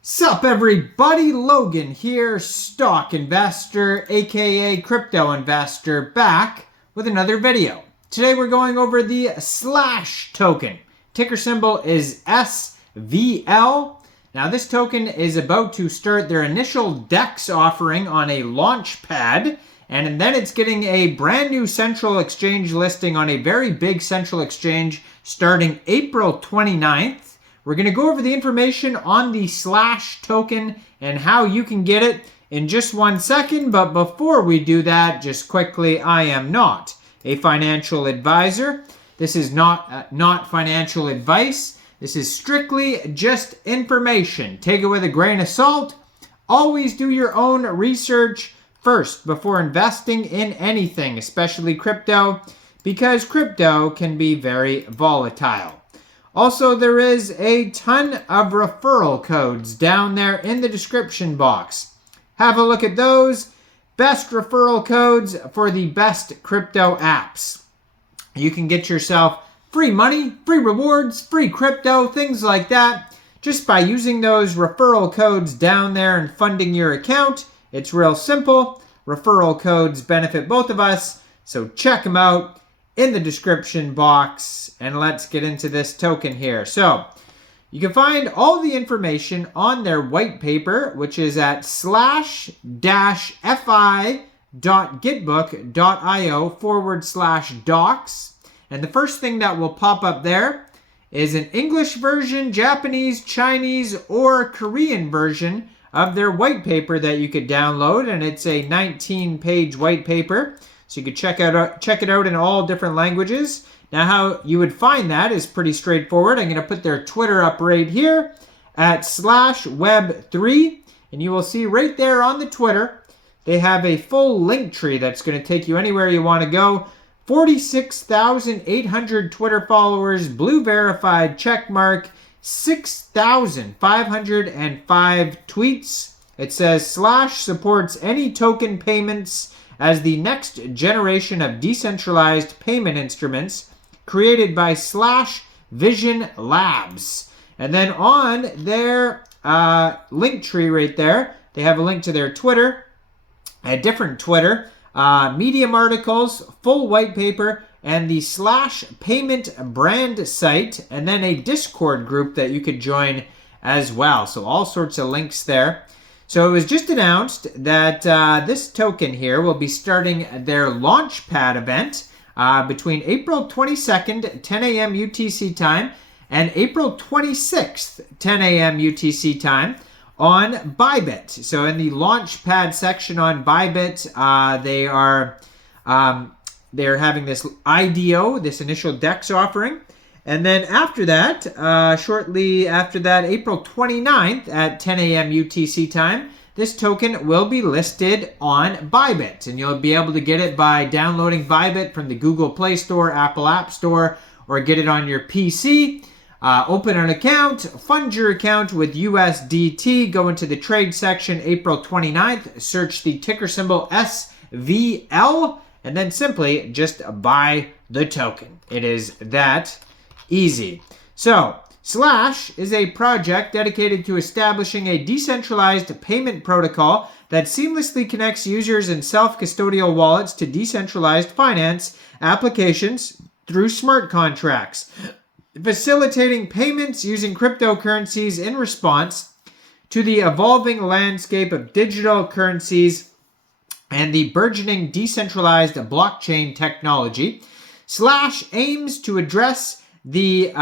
Sup everybody, Logan here, stock investor, aka crypto investor, back with another video. Today we're going over the Slash token. Ticker symbol is SVL. Now this token is about to start their initial DEX offering on a Launchpad, and then it's getting a brand new central exchange listing on a very big central exchange starting April 29th. We're going to go over the information on the Slash token and how you can get it in just 1 second. But before we do that, just quickly, I am not a financial advisor. This is not financial advice. This is strictly just information. Take it with a grain of salt. Always do your own research first before investing in anything, especially crypto, because crypto can be very volatile. Also, there is a ton of referral codes down there in the description box. Have a look at those. Best referral codes for the best crypto apps. You can get yourself free money, free rewards, free crypto, things like that, just by using those referral codes down there and funding your account. It's real simple. Referral codes benefit both of us, so check them out in the description box, and let's get into this token here. So you can find all the information on their white paper, which is at slash-fi.gitbook.io/docs. And the first thing that will pop up there is an English version, Japanese, Chinese, or Korean version of their white paper that you could download, and it's a 19-page white paper. So you could check it out in all different languages. Now how you would find that is pretty straightforward. I'm going to put their Twitter up right here at /WEB3. And you will see right there on the Twitter, they have a full link tree that's going to take you anywhere you want to go. 46,800 Twitter followers, blue verified check mark, 6,505 tweets. It says Slash supports any token payments as the next generation of decentralized payment instruments created by Slash Vision Labs. And then on their link tree right there, they have a link to their Twitter, a different Twitter, Medium articles, full white paper, and the Slash payment brand site, and then a Discord group that you could join as well. So all sorts of links there. So it was just announced that this token here will be starting their Launchpad event between April 22nd, 10 a.m. UTC time, and April 26th, 10 a.m. UTC time on Bybit. So in the Launchpad section on Bybit, they're having this IDO, this initial DEX offering. And then after that, shortly after that, April 29th at 10 a.m. UTC time, this token will be listed on Bybit. And you'll be able to get it by downloading Bybit from the Google Play Store, Apple App Store, or get it on your PC. Open an account, fund your account with USDT, go into the trade section April 29th, search the ticker symbol SVL, and then simply just buy the token. It is that easy. So, Slash is a project dedicated to establishing a decentralized payment protocol that seamlessly connects users and self-custodial wallets to decentralized finance applications through smart contracts, facilitating payments using cryptocurrencies in response to the evolving landscape of digital currencies and the burgeoning decentralized blockchain technology. Slash aims to address the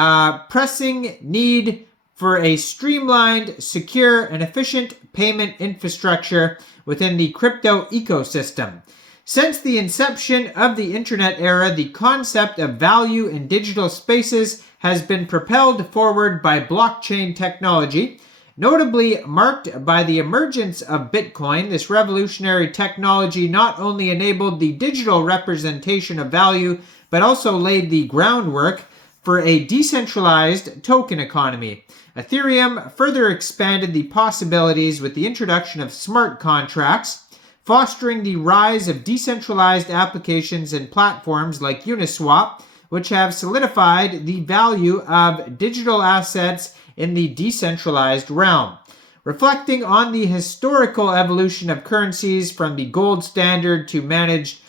pressing need for a streamlined, secure, and efficient payment infrastructure within the crypto ecosystem. Since the inception of the internet era, the concept of value in digital spaces has been propelled forward by blockchain technology, notably marked by the emergence of Bitcoin. This revolutionary technology not only enabled the digital representation of value, but also laid the groundwork for a decentralized token economy. Ethereum further expanded the possibilities with the introduction of smart contracts, fostering the rise of decentralized applications and platforms like Uniswap, which have solidified the value of digital assets in the decentralized realm. reflecting on the historical evolution of currencies from the gold standard to managed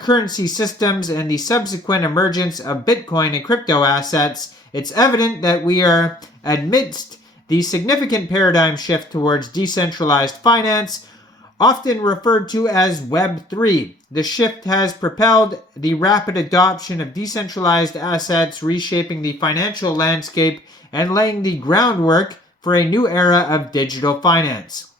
currency systems and the subsequent emergence of Bitcoin and crypto assets, it's evident that we are amidst the significant paradigm shift towards decentralized finance, often referred to as Web3. The shift has propelled the rapid adoption of decentralized assets, reshaping the financial landscape and laying the groundwork for a new era of digital finance.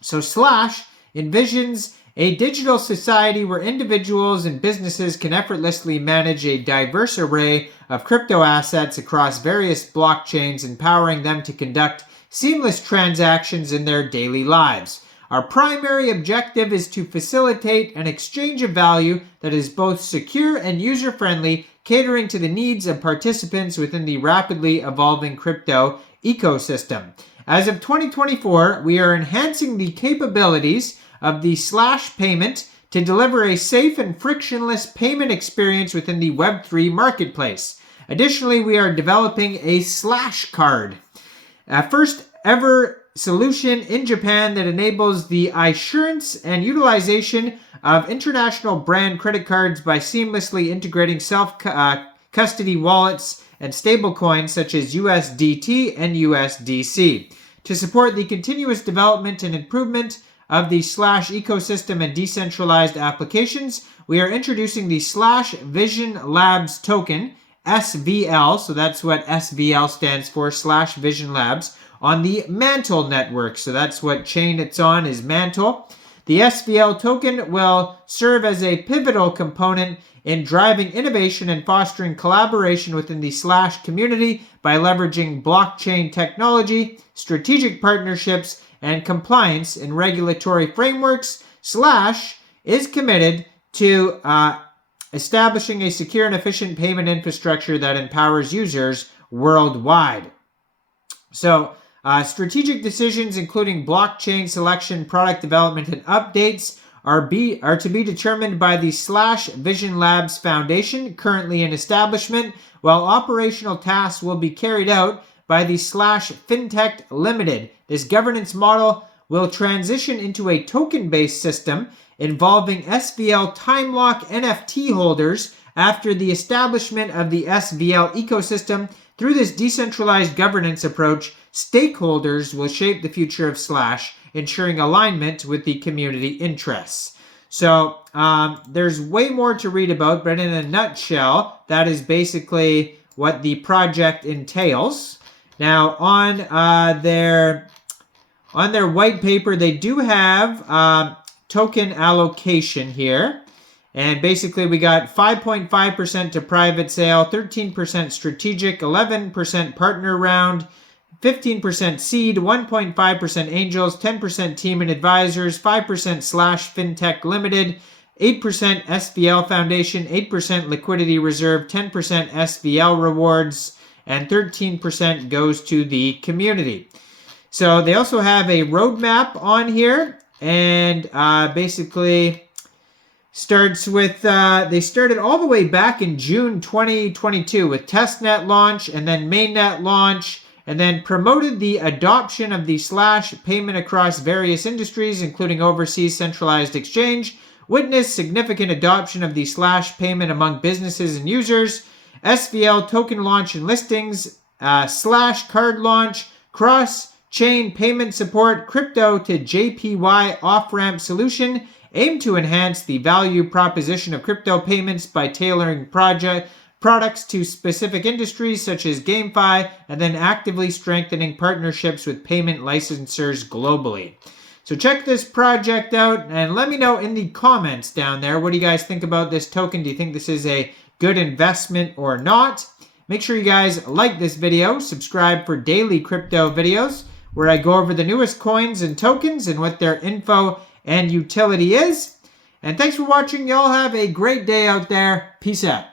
So Slash envisions a digital society where individuals and businesses can effortlessly manage a diverse array of crypto assets across various blockchains, empowering them to conduct seamless transactions in their daily lives. Our primary objective is to facilitate an exchange of value that is both secure and user-friendly, catering to the needs of participants within the rapidly evolving crypto ecosystem. As of 2024, we are enhancing the capabilities of the Slash payment to deliver a safe and frictionless payment experience within the Web3 marketplace. Additionally, we are developing a Slash card, a first ever solution in Japan that enables the assurance and utilization of international brand credit cards by seamlessly integrating self-custody wallets and stablecoins such as USDT and USDC. To support the continuous development and improvement of the Slash ecosystem and decentralized applications, we are introducing the Slash Vision Labs token, SVL, so that's what SVL stands for, Slash Vision Labs, on the Mantle network. So that's what chain it's on, is Mantle. The SVL token will serve as a pivotal component in driving innovation and fostering collaboration within the Slash community by leveraging blockchain technology, strategic partnerships, and compliance in regulatory frameworks. Slash is committed to establishing a secure and efficient payment infrastructure that empowers users worldwide. So, strategic decisions including blockchain selection, product development, and updates are to be determined by the Slash Vision Labs Foundation, currently in establishment, while operational tasks will be carried out by the Slash FinTech Limited. This governance model will transition into a token-based system involving SVL time lock NFT holders after the establishment of the SVL ecosystem. Through this decentralized governance approach, stakeholders will shape the future of Slash, ensuring alignment with the community interests. So there's way more to read about, but in a nutshell, that is basically what the project entails. Now, on their white paper, they do have token allocation here. And basically, we got 5.5% to private sale, 13% strategic, 11% partner round, 15% seed, 1.5% angels, 10% team and advisors, 5% Slash FinTech Limited, 8% SVL Foundation, 8% liquidity reserve, 10% SVL rewards, and 13% goes to the community. So they also have a roadmap on here, and basically starts with, they started all the way back in June 2022 with testnet launch and then mainnet launch, and then promoted the adoption of the Slash payment across various industries, including overseas centralized exchange, witnessed significant adoption of the Slash payment among businesses and users, SVL token launch and listings, Slash card launch, cross-chain payment support, crypto to JPY off-ramp solution, aim to enhance the value proposition of crypto payments by tailoring products to specific industries such as GameFi, and then actively strengthening partnerships with payment licensors globally. So check this project out and let me know in the comments down there, what do you guys think about this token? Do you think this is a good investment or not? Make sure you guys like this video, subscribe for daily crypto videos where I go over the newest coins and tokens and what their info and utility is. And thanks for watching. Y'all have a great day out there. Peace out.